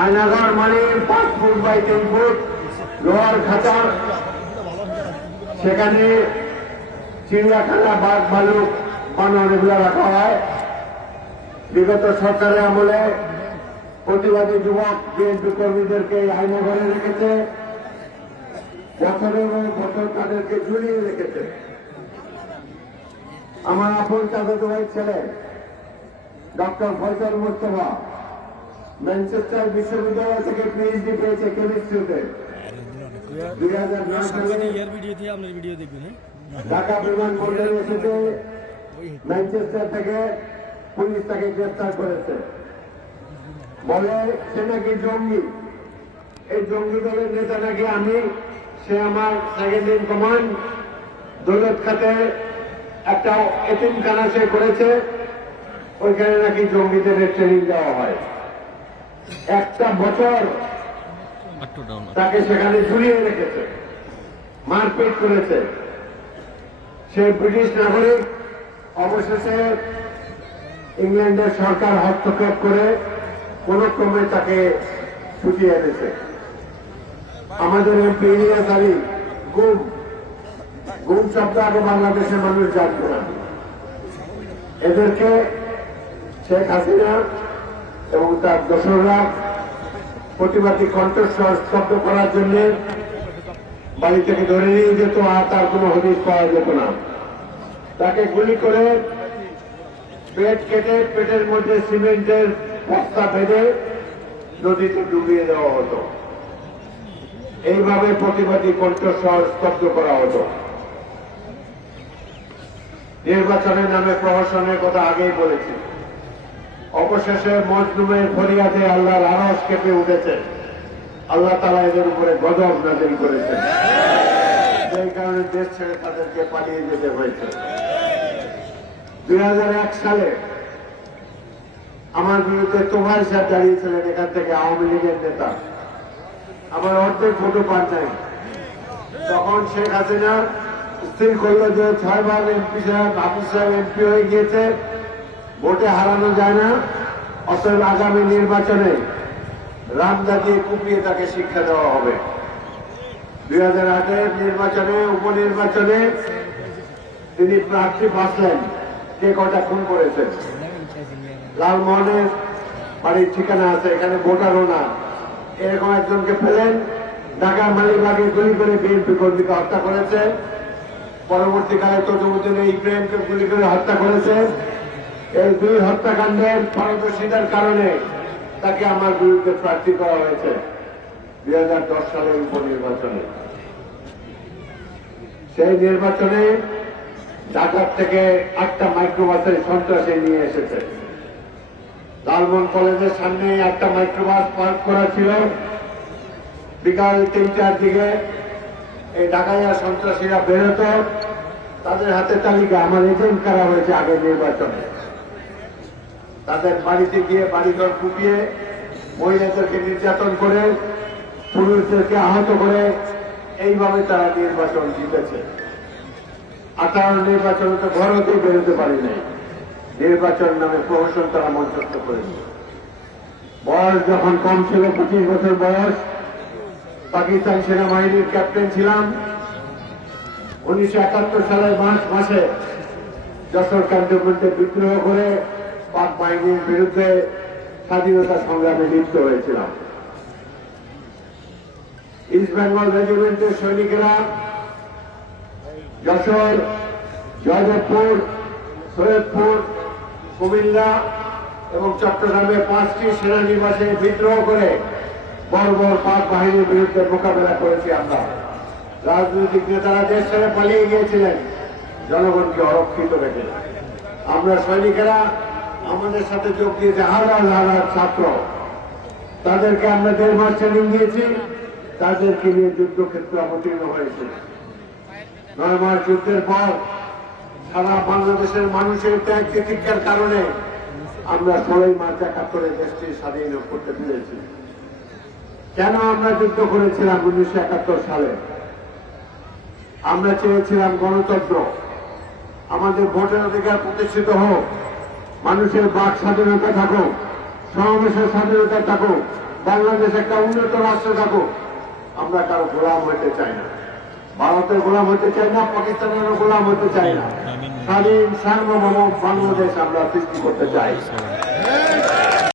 আয়নাঘর মানে 5 foot by 3 foot লোহার খাঁচা, সেখানে চিড়িয়াখানা, বাঘ ভালুক বানর এগুলো রাখা হয়। বিগত সরকারের আমলে প্রতিবাদী যুবক বিএনপি কর্মীদেরকে আয়নাঘরে রেখেছে, বছরের বছর তাদেরকে ঝুলিয়ে রেখেছে। আমার আপন চাচাতো ভাই ছেলে ডক্টর ফয়সাল মুস্তফা ম্যানচেস্টার বিশ্ববিদ্যালয় থেকে পিএইচডি পেয়েছে কেমিস্ট্রিতে। 2009 সালে ঢাকা বিমানবন্দরে এসেছে, ম্যানচেস্টার থেকে পুলিশ তাকে গ্রেফতার করেছে। বলে সে নাকি জঙ্গি, এই জঙ্গি দলের নেতা নাকি আমি। সে আমার সেকেন্ড ইন কমান্ড। দৌলত খাতে একটা এতিমখানা সে করেছে, ওইখানে নাকি জঙ্গিদের ট্রেনিং দেওয়া হয়। একটা বছর তাকে সেখানে ঝুলিয়ে রেখেছে, মারপিট করেছে। সে ব্রিটিশ নাগরিক। অবশেষে ইংল্যান্ডের সরকার হস্তক্ষেপ করে কোন ক্রমে তাকে ছুটিয়ে এনেছে। আমাদের এমপি ইলিয়াস আলী গুম, গুম শব্দ আগে বাংলাদেশের মানুষ জানত না। এদেরকে শেখ হাসিনা এবং তার দোসররা প্রতিবাদী কণ্ঠস্বর স্তব্ধ করার জন্য বাড়ি থেকে ধরে নিয়ে যেত, আর তার কোনো হদিস পাওয়া যেত না। তাকে গুলি করে পেট কেটে পেটের মধ্যে সিমেন্টের বস্তা বেঁধে নদীতে ডুবিয়ে দেওয়া হতো। এইভাবে প্রতিবাদী কণ্ঠস্বর স্তব্ধ করা হতো। নির্বাচনের নামে প্রহসনের কথা আগেই বলেছি। অবশেষে মজলুমের ফরিয়াদে আল্লাহর আরশ কেঁপে উঠেছে। আল্লাহ তাআলা এদের উপরে গজব নাযিল করেছেন, সেই কারণে দেশ ছেড়ে তাদেরকে পালিয়ে যেতে হয়েছে। 2001 সালে আমার বিরুদ্ধে তোফায়েল সাহেব দাঁড়িয়েছিলেন, এখান থেকে আওয়ামী লীগের নেতা। আমার অর্ধেক ভোটও পান নাই। তখন শেখ হাসিনা স্থির করল যে 6 বার এমপি সাহেব, হাফিজ সাহেব এমপি হয়ে গিয়েছে, ভোটে হারানো যায় না, অতএব আগামী নির্বাচনে রামদা দিয়ে কুপিয়ে তাকে শিক্ষা দেওয়া হবে। 2008 নির্বাচনে, উপনির্বাচনে তিনি প্রার্থী বাঁচলেন। কে কটা খুন করেছে? লালমোহনের বাড়ির ঠিকানা আছে, এখানে ভোটারও না। এরকম একজনকে পেলেন, ঢাকা মালিবাগে গুলি করে বিএনপি কর্মীকে হত্যা করেছে। পরবর্তীকালে তজুমুদ্দিন ইব্রাহিমকে গুলি করে হত্যা করেছে। এই 2 হত্যাকাণ্ডের পারদর্শিতার কারণে তাকে আমার বিরুদ্ধে প্রার্থী করা হয়েছে 2010 সালের উপনির্বাচনে। সেই নির্বাচনে ঢাকার থেকে 8টা মাইক্রোবাসের সন্ত্রাসী নিয়ে এসেছে। লালমোহন কলেজের সামনে 8টা মাইক্রোবাস পার্ক করা ছিল। বিকাল 3টার দিকে এই ডাকাইয়া সন্ত্রাসীরা বেরোত, তাদের হাতে তালিকা, আমার এজেন্ট করা হয়েছে আগের নির্বাচনে। তাদের বাড়িতে গিয়ে বাড়িঘর কুপিয়ে মহিলাদেরকে নির্যাতন করে, পুরুষদেরকে আহত করে, এইভাবে তারা নির্বাচন জিতেছে। 18 নির্বাচনে তো ঘর হতেই বেরোতে পারি নাই। নির্বাচন নামে প্রহসন তারা মঞ্চস্থ করেছে। বয়স যখন কম ছিল, 25 বছর বয়স, পাকিস্তান সেনাবাহিনীর ক্যাপ্টেন ছিলাম। 1971 সালের মার্চ মাসে যশোর ক্যান্টনমেন্টে বিদ্রোহ করে পাক বাহিনীর বিরুদ্ধে স্বাধীনতা সংগ্রামে লিপ্ত হয়েছিলাম। ইস্ট বেঙ্গল রেজিমেন্টের সৈনিকেরা যশোর, জয়দেবপুর, সৈয়দপুর, কুমিল্লা এবং চট্টগ্রামে 5টি সেনানিবাসে বিদ্রোহ করে বর্বর পাক বাহিনীর বিরুদ্ধে মোকাবেলা করেছি আমরা। রাজনৈতিক নেতারা দেশ ছেড়ে পালিয়ে গিয়েছিলেন জনগণকে অরক্ষিত রেখে। আমরা সৈনিকেরা আমাদের সাথে যোগ দিয়েছে হাজার হাজার ছাত্র। তাদেরকে আমরা 1.5 মাস ট্রেনিং দিয়েছি, তাদেরকে নিয়ে যুদ্ধক্ষেত্রে অবতীর্ণ হয়েছে। 9 মাস যুদ্ধের পর সারা বাংলাদেশের মানুষের ত্যাগ তিতিক্ষার কারণে আমরা 16 মার্চ 71 দেশটি স্বাধীন করতে পেরেছি। কেন আমরা যুদ্ধ করেছিলাম 1971 সালে? আমরা চেয়েছিলাম গণতন্ত্র, আমাদের ভোটের অধিকার প্রতিষ্ঠিত হোক, মানুষের বাক স্বাধীনতা থাকুক, সমাবেশের স্বাধীনতা থাকুক, বাংলাদেশ একটা উন্নত রাষ্ট্র থাকুক। আমরা কারো গোলাম হইতে চাই না, ভারতের গোলাম হতে চাই না, পাকিস্তানেরও গোলাম হতে চাই না। স্বাধীন সার্বভৌম বাংলাদেশ আমরা সৃষ্টি করতে চাই।